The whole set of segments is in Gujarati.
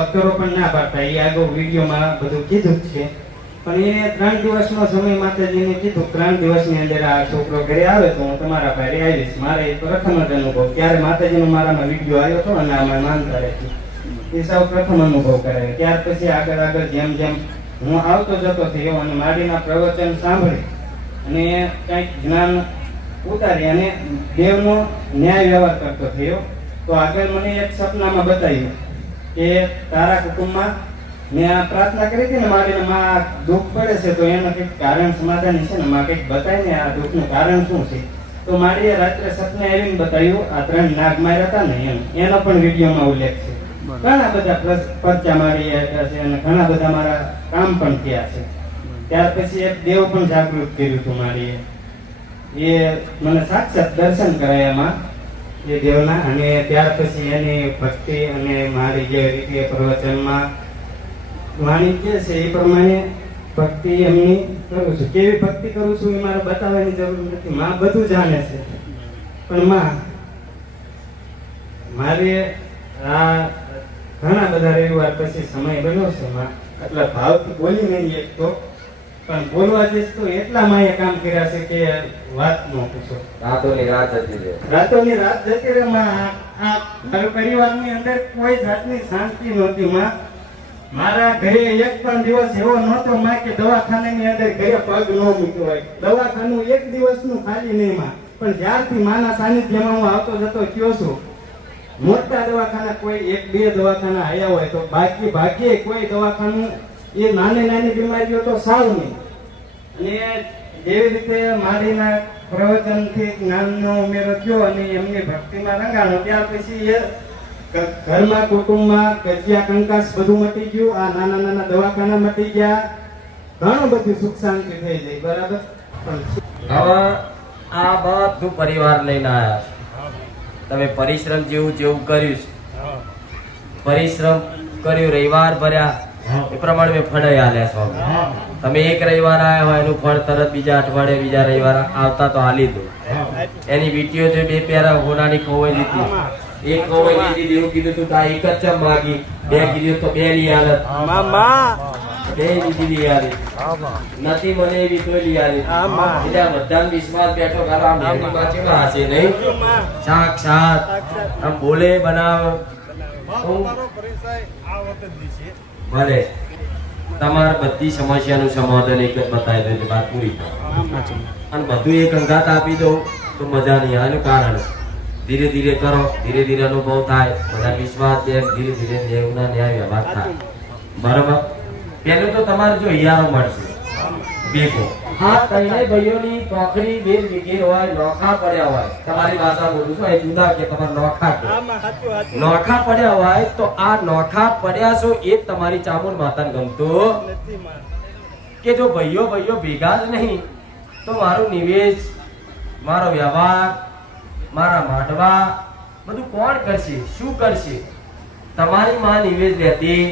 ડોક્ટરો પણ ના પાડતા, એ આગળ વિડીયોમાં બધું કીધું જ છે. પણ એને 3 દિવસનો સમય માતાજીને કીધું, 3 દિવસની અંદર આ છોકરો ઘરે આવે તો હું તમારા ભારે આવીશ. મારે એ પ્રથમ જ અનુભવ, ત્યારે માતાજીનો મારામાં વિડીયો આવ્યો હતો અને આમાં માનતા રહેતી, એ સૌ પ્રથમ અનુભવ કરાયો. ત્યાર પછી આગળ જેમ જેમ હું આવતો જતો થયો અને મારીના પ્રવચન સાંભળી અને કંઈક જ્ઞાન ઉતારી અને દેવનો ન્યાય વ્યવહાર કરતો થયો. તો આગળ મને એક સપનામાં બતાવ્યું કે તારા કુટુંબમાં મેં આ પ્રાર્થના કરી હતી ને મારીને માં દુઃખ પડે છે તો એનું કંઈક કારણ સમાધાન છે ને માં કંઈક બતાય ને આ દુઃખનું કારણ શું છે. તો મારીએ રાત્રે સપને આવીને બતાવ્યું આ 3 નાગ માર્યા હતા ને એનો પણ વિડીયોમાં ઉલ્લેખ છે. ઘણા બધા પરચા મારી છે અને ઘણા બધા મારા કામ પણ થયા છે. ત્યાર પછી એક દેવ પણ જાગૃત કર્યું હતું મારીએ, એ મને સાક્ષાત દર્શન કરાયામાં એ દેવના. અને ત્યાર પછી એની ભક્તિ અને મારી જે રીતે પ્રવચનમાં વાણી કે છે એ પ્રમાણે ભક્તિ એમની કરું છું. કેવી ભક્તિ કરું છું એ મારે બતાવવાની જરૂર નથી, માં બધું જાણે છે. પણ માં મારે આ ઘણા બધા રવિવાર પછી સમય બન્યો છે માં, એટલે ભાવથી બોલી નહીં એક તો, પણ બોલવા જઈશ તો એટલા માએ કામ કર્યા છે કે વાત ન પૂછો. રાતોની રાત જતી રહે માં. આ ઘર પરિવારની અંદર કોઈ જાતની શાંતિ નહોતી માં. મારા ઘરે એક પણ દિવસ એવો નહોતો માં કે દવાખાનાની અંદર ઘરે પગ ન મૂક્યો હોય. દવાખાનું એક દિવસનું ખાલી નહીં માં. પણ જ્યારથી માના સાનિધ્યમાં હું આવતો જતો થયો છું, મોટા દવાખાના કોઈ 1-2 દવાખાના આવ્યા હોય તો બાકી ભાગ્યે કોઈ દવાખાનું એ નાની બીમારીઓ તો સાવ નહીં. અને જેવી રીતે મારીના પ્રવચનથી જ્ઞાનનો ઉમેરો થયો અને એમની ભક્તિમાં રંગાણો, ત્યાર પછી એ ઘરમાં કુટુંબમાં કજિયા કંકાસ બધું મટી ગયું. આ નાના દવાખાના મટી ગયા, ઘણું બધું સુખ શાંતિ થઈ જાય. બરાબર. હવે આ બધું પરિવાર લઈને આવ્યા. તમે પરિશ્રમ જેવું કર્યું છે, પરિશ્રમ કર્યું, રવિવાર ભર્યા, એ પ્રમાણે મેં ફળ આલ્યા છો. તમે એક રવિવાર આવ્યા હોય એનું ફળ તરત બીજા અઠવાડિયે બીજા રવિવાર આવતા તો આલી દો. એની વીટીઓ જે 2 પેરા હોનાની ખોવાઈ દીધી, એક ખોવાઈ દીધી, એવું કીધું તું આ એક જ ચમ માગી, 2 કીધું તો 2 ની હાલત, 2 દીધી હાલત નથી, મને એવી તો લી હાલત. એટલે બધાને વિશ્વાસ બેઠો કરો આમ એની બાજુમાં હશે નહીં, સાક્ષાત આમ બોલે બનાવ. ભલે તમારે બધી સમસ્યાનું સમાધાન એક જ બતાવી દો, વાત પૂરી. અને બધું એક અંગાત આપી દો તો મજા નહીં આવે. એનું કારણ ધીરે ધીરે કરો, ધીરે ધીરે અનુભવ થાય, બધા વિશ્વાસ દે, ધીરે ધીરે દેવના ન્યાય વ્યવહાર થાય. બરાબર. પેલું તો તમારે જો હિયારો મળશે ભેગો. આ ત્રણેય ભાઈઓની ટોકરી 2 વીઘે હોય, નોખા પડ્યા હોય, તમારી ભાષા બોલું છું, એ જુદા કે તમારે નોખા પડ્યા હોય તો આ નોખા પડ્યા છો એ તમારી ચામુંડ માતાને ગમતું કે જો ભાઈઓ ભેગા જ નહીં તો મારું નિવેશ, મારો વ્યવહાર, મારા માંડવા બધું કોણ કરશે, શું કરશે? તમારી માં નિવેશ લેતી.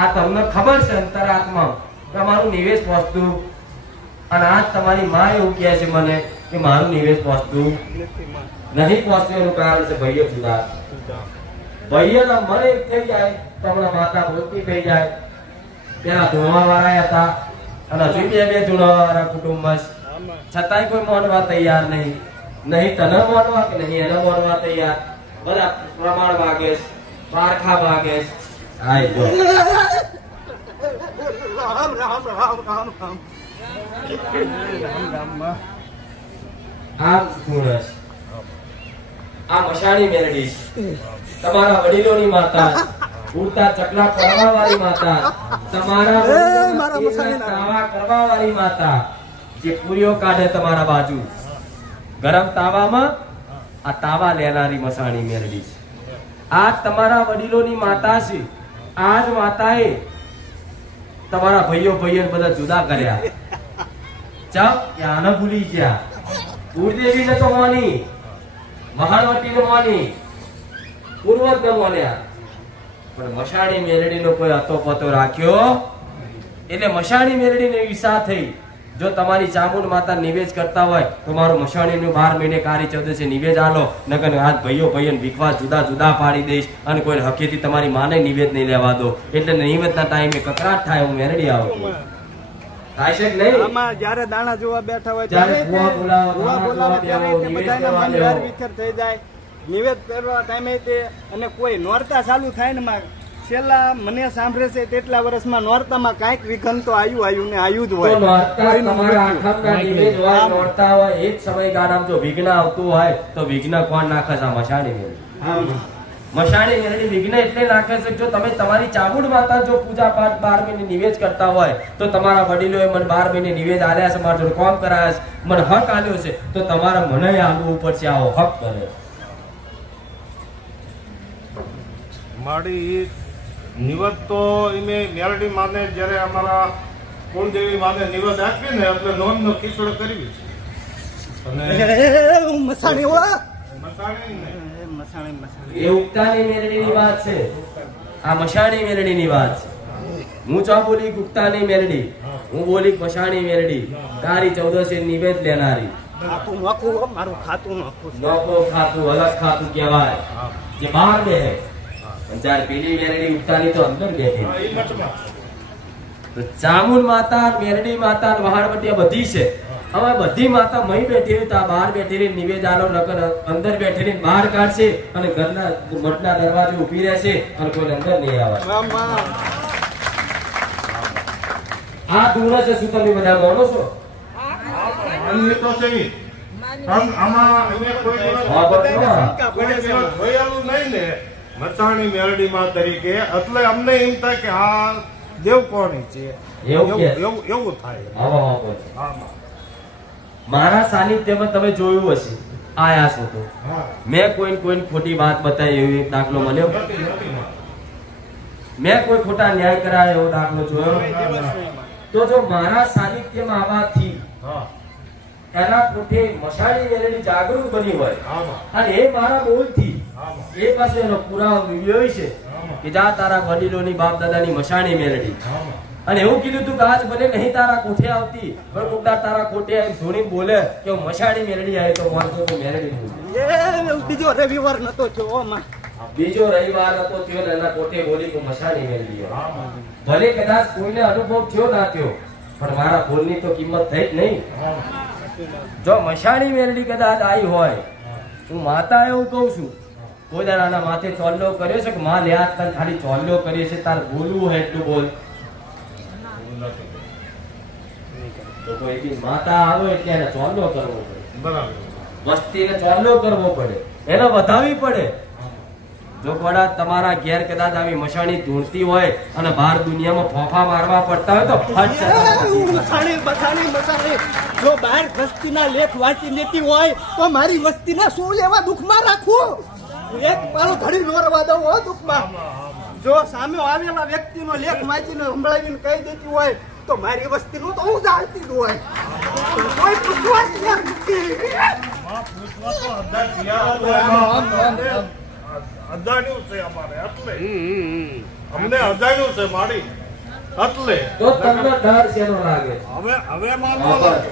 આ તમને ખબર છે અંતરાત્મા તમારું નિવેશ પહોંચતું, અને આજ તમારી માં એવું કહે છે મને કે મારું નિવેશ પહોંચતું નહીં. પહોંચતું એનું કારણ છે ભાઈઓ જુદા. ભાઈઓના મને એક થઈ જાય તો હમણાં માતા બોલતી થઈ જાય. પેલા ધૂણવા વાળા હતા અને હજુ 2 ધૂણવા વાળા કુટુંબમાં, છતાંય કોઈ માનવા તૈયાર નહીં. નહીં તને માનવા કે નહીં એને માનવા તૈયાર. બધા પ્રમાણ વાગે, પારખા વાગે. હાય જો આ મશાણી મેલડી તમારા વડીલોની માતા, ઉડતા ચકલા પડવા વાળી માતા, તમારા તાવા કરવા વાળી માતા, જે પૂરીઓ કાઢે તમારા બાજુ ગરમ તાવામાં, આ તાવા લેનારી મસાણી મેલડી છે. આ તમારા વડીલોની માતા છે. આ જ માતાએ તમારા ભાઈઓ બધા જુદા કર્યા. ચપ આને ભૂલી ગયા. કુળદેવી ને તો માની, મહાણવટી ને માની, પૂર્વજ ને માન્યા, પણ મશાણી મેલડી નો કોઈ હતો પતો રાખ્યો. એટલે મશાણી મેલડી ને ઈચ્છા થઈ જો તમારી ચામુંડ માતા નિવેદ કરતા હોય તો મારું મશાણીનું 12 મહિને કારી ચૌદસે નિવેદ આલો, નકર હાથ ભાઈઓ વિખવા જુદા જુદા પાડી દઈશ અને કોઈ હકેથી તમારી માને નિવેદ નહીં લેવા દો. એટલે નિવેદના ટાઈમે કકરાટ થાય, હું મેરડી આવું થાય છે કે નહીં? આમાં જ્યારે દાણા જોવા બેઠા હોય ત્યારે ત્યારે કુવા બોલાવો, કુવા દાણા બોલાવે જોવા ત્યારે બેહો, તે નિવેદ બધાના કરવા મન બેહો. વેર વિખેર થઈ જાય. નિવેદ કરવા ટાઈમે તે અને કોઈ નોરતા ચાલુ થાય ને માં છેલ્લા મને સાંભળે છે તેટલા વર્ષમાં નોરતામાં કાંઈક વિઘન તો આયુ ને આયુ જ તો હોય. નોરતા તમારા આખામના નિવેદ હોય, નોરતા હોય, એ જ સમયગાળામાં જો વિઘ્ન આવતું હોય તો વિઘ્ન કોણ નાખે છે? આ મશાણી મેળવી. આમ. મશાણી મેળવી વિઘ્ન એટલે નાખે છે જો તમે તમારી ચામુંડ માતા જો પૂજા પાઠ 12 મહિને નિવેદ કરતા હોય તો તમારા વડીલોએ મને 12 મહિને નિવેદ આલ્યા છે, મારા જોડે કોમ કરાયા છે, મને હક આલ્યો છે, તો તમારા મને આલવું ઉપર છે. આવો હક કરે મારી નિવત તો એમે મેરડી માને જ્યારે અમારા કુળદેવી માને નિવત આપી ને એટલે નોંધનો ખીચડો કરવી છે. અને હું મસાણી હોય મસાણી ને મસાણી એ ઉગતાની મેલડીની વાત છે, આ મશાણી મેલડીની વાત છે. હું ચા બોલી ઉગતાની મેલડી, હું બોલી મશાણી મેલડી, કારી ચૌદસે નિવેદ લેનારી. આખું નોખું મારું ખાતું નોખું છે. નોખો ખાતું અલગ ખાતું કહેવાય જે બહાર બેહે, પણ જ્યારે પેલી મેલડી ઉગતાની તો અંદર બેઠી. હા, ઈ મઠમાં. તો ચામુંડ માતા, મેરડી માતા, વહાણવટી આ બધી છે. હવે બધી માતા મહી બેઠી હોય તો આ બહાર બેઠેલી નિવેદ આલો, નકર અંદર બેઠેલી બહાર કાઢશે અને ઘરના મઠના દરવાજે ઊભી રહેશે અને કોઈ અંદર નહીં આવે. આમાં આ ધૂળ છે, શું તમે બધા માનો છો? માનવી તો છે ઈ. પણ આમાં એને કોઈ દિવસ હા, બધાને બરાબર. શંકા કોઈ પડે છે. દિવસ જોયેલું નહીં ને મચાણી મેરડી માં તરીકે, એટલે અમને એમ થાય કે આ દેવકોણી છે. એવું કે? એવું થાય. આવો આવો. હા, મારા સાનિધ્યમાં તમે જોયું હશે, આયા છો તો હા. મેં કોઈને ખોટી વાત બતાવી એવો એક દાખલો મળ્યો? નથી, નથી. મેં કોઈ ખોટા ન્યાય કરાય એવો દાખલો જોયો? કોઈ દિવસ નહીં. તો જો મારા સાનિધ્યમાં આવવાથી હા, એના પોતે મશાળી મેળવી જાગૃત બની હોય આમાં, અને એ મારા બોલથી આમાં, એ પાસે એનો પુરાવો વિડિયો છે આમાં, કે જા તારા વડીલોની બાપ દાદાની મશાણી મેળવી, આમાં. અને એવું કીધું તું કે આજ ભલે નહીં તારા કોઠે આવતી પણ કોકદાર તારા કોઠે આવી ધોની બોલે કે હું મશાણી મેળવી આવી તો માનતો તો મેળવી બોલી. એ બીજો રવિવાર નતો થયો માં. બીજો રવિવાર હતો થયો ને એના કોઠે બોલી કે મશાણી મેળવી આવી. આમાં, ભલે કદાચ કોઈને અનુભવ થયો ના થયો પણ મારા બોલની તો કિંમત થઈ જ નહીં. આમાં. જો મશાણી મેલડી કદાચ આવી હોય, હું માતા એવું કહું છું, કોઈ દાડા આના માથે ચોલ્લો કર્યો છે કે માં લે આજ તને ખાલી ચોલ્લો કરીએ છે, તાર બોલવું હોય એટલું બોલ. તો કોઈ બી માતા આવે એટલે એને ચોલ્લો કરવો પડે, બરાબર. વસ્તીને ચોલ્લો કરવો પડે, એને વધાવી પડે. જો કદાચ તમારા ઘેર કદાચ આવી મશાણી ધૂણતી હોય અને બહાર દુનિયામાં ફોફા મારવા પડતા હોય તો ફટ મસાણી જો બહાર વસ્તીના લેખ વાંચી લેતી હોય તો મારી વસ્તીના શું લેવા દુઃખમાં રાખવું? એક મારો ઘડી નો રવા દઉં હો દુઃખમાં. જો સામે આવેલા વ્યક્તિનો લેખ વાંચીને સંભળાવીને કહી દેતી હોય તો મારી વસ્તીનું તો હું જાણતી જ હોય. કોઈ પૂછવા જ નથી. અજાણ્યું છે અમારે એટલે અમને અજાણ્યું છે મારી એટલે તો તમને ડર શેનો લાગે? હવે માનવો લાગે.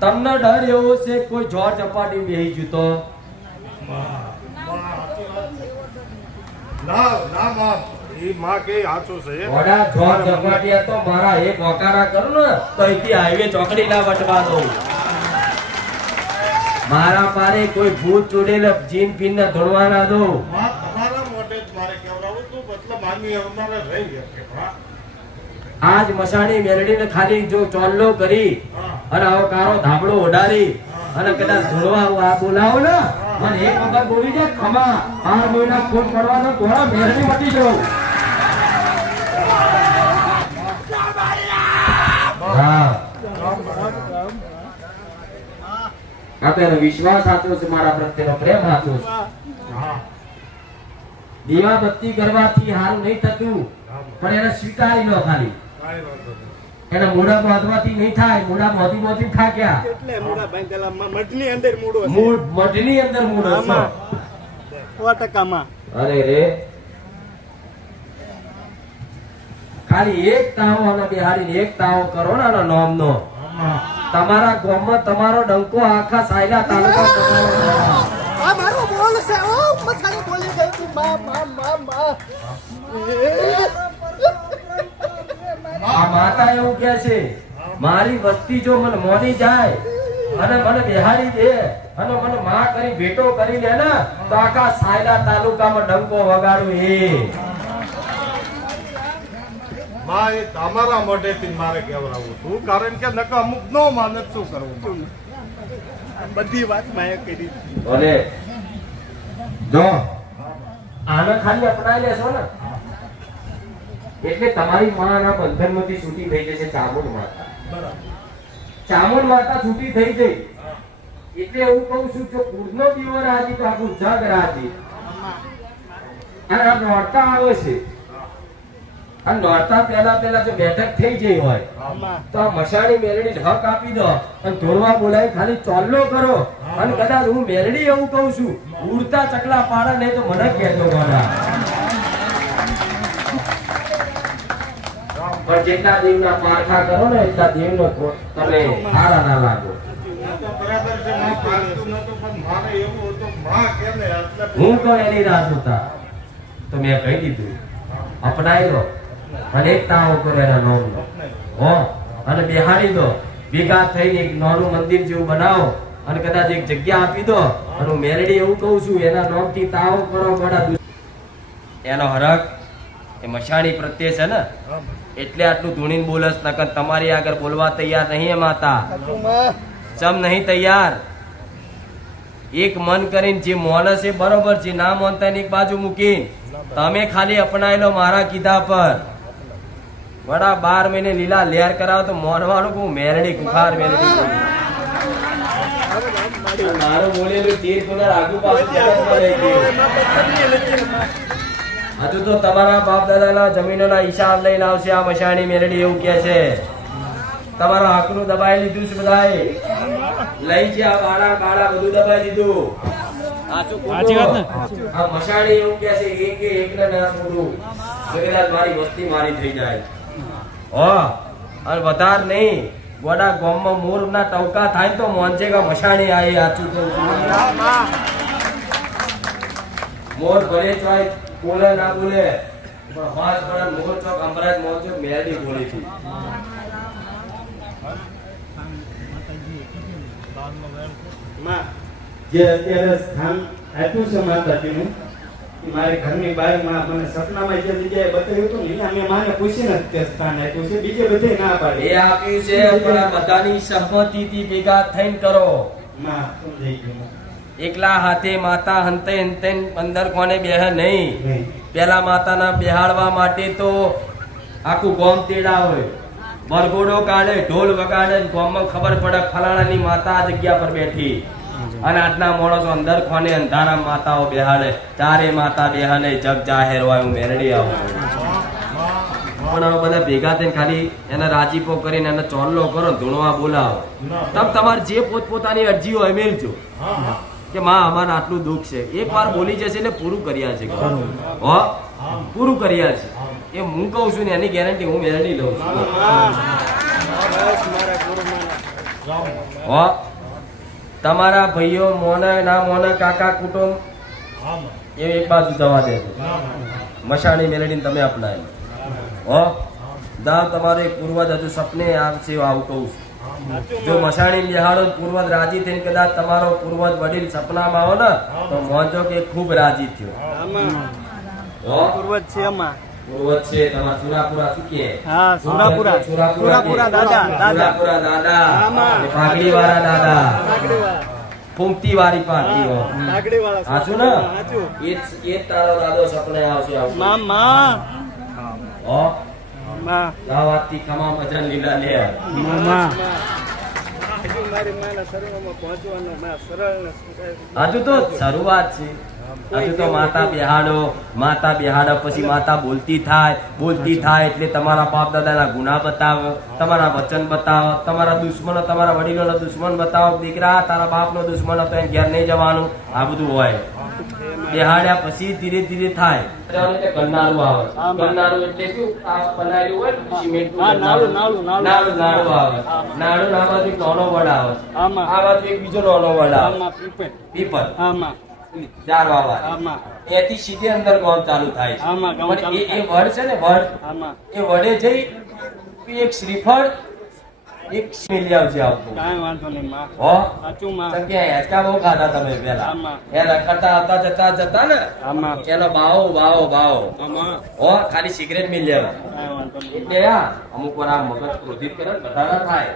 તમને ડર એવો છે કે કોઈ જોર ચપાટી બેહી જતો? ના ના બાપ, ઈ માં કે સાચું છે. વડા જોર ચપાટિયા તો મારા એક વકારા કરું ને તો અહીંથી હાઈવે ચોકડી ના વટવા દઉં. મારા પારે કોઈ ભૂત ચૂડેલ જીન પીન ને ધોળવા ના દઉં. માં તમારા મોઢે જ મારે કહેવડાવું તું, મતલબ માનવી અમારે રહી શકે. હા, આજ મસાણી મેલડીને ખાલી જો ચોલ્લો કરી અને આવો કાળો ધાબળો ઓઢારી અને કદાચ ધોળવા બોલાવો ને મને એક વખત બોલી જાય ખમા 12 મહિના ખોટ પડવાનો ધોળા મેલડી મટી જાઉં. હા, આ તો એનો વિશ્વાસ સાચો છે, મારા પ્રત્યેનો પ્રેમ સાચો છે. હા, દીવા બત્તી કરવાથી હારું નહીં થતું, પણ એને સ્વીકારી લો ખાલી. કાંઈ વાંધો નહીં. એના મોઢા બાંધવાથી નહીં થાય, મોઢા મોતી મોતી થાક્યા. એટલે મૂળા બાંધેલા મઠની અંદર મૂળો છે. મૂળ મઢની અંદર મૂળ હશે. આમાં 100% માં. અરે રે, ખાલી એક તાવો અને બિહારી એક તાવો કરો ને આનો નોમનો તમારા ગામમાં તમારો ડંકો આખા સાયલા તાલુકા આ મારો બોલ છે ઓ મસાલી બોલી ગઈ તું આ માતા એવું કે છે મારી વસ્તી જો મને મોની જાય અને મને બિહારી દે અને મને માં કરી ભેટો કરી લે ને તો આખા સાયલા તાલુકામાં ડંકો વગાડું એ માં એ તમારા મોઢેથી મારે કહેવડાવું છું કારણ કે નકા અમુક નો માને શું કરવું બધી વાત માએ કરી બોલે જો આને ખાલી અપનાઈ લેશો ને એટલે તમારી માના બંધનમાંથી છૂટી થઈ જશે ચામુંડ માતા ચામુંડ માતા છૂટી થઈ ગઈ એટલે એવું કહું છું જો કુળનો દીવો રાજી તો આખું જગ રાજી અને આ નોરતા આવે છે અને નોરતા પહેલા જો બેઠક થઈ ગઈ હોય તો આ મશાણી મેલડી ઢક આપી દો અને ધોળવા બોલાવી ખાલી ચોલ્લો કરો અને કદાચ હું મેલડી એવું કહું છું ઉડતા ચકલા પાડે નહીં તો મને કહેતો ગોડા પણ જેટલા દેવના પારખા કરો ને એટલા દેવનો તમે સારા ના લાગો બરાબર છે માં પાડતું નતું પણ મારે એવું હતું માં કે ને એટલે હું તો એની રાહ જોતા તો મેં કહી દીધું અપનાવી લો અને એક તાવો કરો એના નોમનો હો અને બિહારી દો ભેગા થઈને એક નાનું મંદિર જેવું બનાવો અને કદાચ એક જગ્યા આપી દો અને હું મેલડી એવું કહું છું એના નોમથી તાવો કરો બડા એનો હરખ એ મશાણી પ્રત્યે છે ને એટલે આટલું ધૂણીને બોલસ નકર તમારી આગળ બોલવા તૈયાર નહીં એ માતા ચમ નહીં તૈયાર એક મન કરીને જે મોનસ એ બરોબર છે ના મોનતા એક બાજુ મૂકી તમે ખાલી અપનાવી લો મારા કીધા પર વડા 12 મહિને લીલા લેર કરાવો તો મોનવાનું કહું મેરડી કુખાર મેરડી મારું બોલેલું તીર પુનર આગુ પાછું જગતમાં રહી ગયું હજુ તો તમારા બાપ દાદાના જમીનોના હિસાબ લઈને આવશે આ મશાણી મેરડી એવું કે છે તમારા હકનું દબાઈ લીધું છે બધાએ લઈ છે આ બાળા બધું દબાઈ દીધું આ મશાણી એવું કે છે એક એકને ના છોડું તો કદાચ મારી વસ્તી મારી થઈ જાય હો અને વધાર નહીં ગોડા ગામમાં મોરના ટવકા થાય તો મોંચે કે મશાણી આવી આચું તો મોર ભરે ચોય બોલે ના બોલે પણ હાથ પર મોર ચોક અમરાજ મોંચો મેરડી બોલી છે જે અત્યારે સ્થાન આપ્યું છે માતાજીનું એ મારી ઘરની બારીમાં મને સપનામાં જે જગ્યાએ બતાવ્યું હતું ને અમે માને પૂછીને જ તે સ્થાન આપ્યું છે બીજે બધે ના પાડે એ આપ્યું છે પણ આ બધાની સહમતિથી ભેગા થઈને કરો માં સમજાઈ ગયું એકલા હાથે માતા હંતે હંતે અંદર કોને બેહ નહીં નહીં. પેલા માતાના બેહાડવા માટે તો આખું ગોમ તેડા હોય વરઘોડો કાઢે ઢોલ વગાડે ગોમમાં ખબર પડે ફલાણાની માતા આ જગ્યા પર બેઠી અને આજના માણસો અંદર કોને અંધારા માતાઓ બેહાડે ચારે માતા બેહાડે જગ જાહેર હોય હું મેરડી આવું પણ હવે બધા ભેગા થઈને ખાલી એને રાજીપો કરીને એને ચોલ્લો કરો ધૂણવા બોલાવો તમ તમારે જે પોતપોતાની અરજીઓ હોય મેલજો કે માં અમારે આટલું દુઃખ છે એક વાર બોલી જશે એટલે પૂરું કર્યા છે હો પૂરું કર્યા છે એ હું કહું છું ને એની ગેરંટી હું મેળવી લઉં છું હો તમારા ભાઈઓ મોને ના મોને કાકા કુટુંબ એ એક બાજુ જવા દે મશાણી મેળવીને તમે અપનાવી હો દા તમારે પૂર્વજ હજુ સપને આવશે આવું કહું છું જો મશાણી બિહાડો પૂર્વજ રાજી થઈને કદાચ તમારો પૂર્વજ વડીલ સપનામાં આવો ને તો મોજો કે ખૂબ રાજી થયો પૂર્વજ છે અમા પૂર્વજ છે તમારા સુરાપુરા શું કે હા સુરાપુરા દાદા સુરાપુરા દાદા પાઘડી વાળા દાદા ફૂમતી વાળી પાઘડી પાઘડી વાળા હાચું ને એ જ તારો દાદો સપને આવશે આવું મામા હો મા લાવાતી કમા મજન લીલા લે મામા મારી માના શરણમાં પહોંચવાનો મા સરળ હજુ તો શરૂઆત છે હજુ તો માતા બેહાડો પછી માતા બોલતી થાય એટલે તમારા બાપ દાદાના ગુના બતાવો તમારા વચન બતાવો તમારા દુશ્મનો તમારા વડીલોનો દુશ્મન બતાવો દીકરા તારા બાપનો દુશ્મન હતો એને ઘેર નહીં જવાનું આ બધું હોય બેહાડ્યા પછી ધીરે ધીરે થાય ગન્નારું આવે ગન્નારું એટલે શું આ બનાવેલું હોય ને સિમેન્ટનું હા, નાળું, ગન્નારું. નાળું, નાળું. નાળું આવે નાળું ના બાજુ એક નાનો વડ આવે આમાં. આ બાજુ એક બીજો નાનો વડ આવે આમાં પીપળ. પીપલ આમાં. ઝાડવા વાળા. આમાં. એથી સીધે અંદર ગામ ચાલુ થાય છે આમાં ગામ પણ ચાલુ એ વડ છે ને વડ આમાં. એ વડે જઈ એક શ્રીફળ એક મિલી આવશે આપવું કાંઈ વાંધો નહીં માં. હો સાચું માં. તો કે હેચકા બહુ ખાધા તમે પેલા આમાં. એ રખડતા હતા જતા ને આમાં. એનો બાવો આમાં. હો ખાલી સિગરેટ મિલ લેવા કાંઈ વાંધો નહીં. એટલે આ અમુક વાર આ મગજ ક્રોધિત કરે ને બધા ના થાય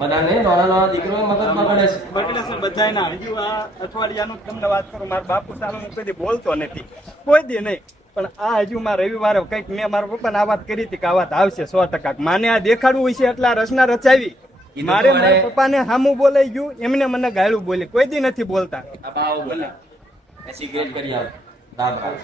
બધાને નાના દીકરો મગજ બગડે છે બગડે છે બધાયના. હજુ આ અઠવાડિયાનું જ તમને વાત કરું, મારા બાપુ સામે હું કદી બોલતો નથી, કોઈ દી નહીં. પણ આ હજુ મારા રવિવારે કંઈક મેં મારા પપ્પાને આ વાત કરી હતી કે આ વાત આવશે 100%. માને આ દેખાડવું હોય છે એટલે આ રચના રચાવી. કીધું મારે તો મારા વળે. પપ્પાને સામું બોલાઈ ગયું, એમને મને ગાયલું બોલી, કોઈ દી નથી બોલતા. આ બાવો બોલે એ સિગરેટ કરી આવ રામ રામ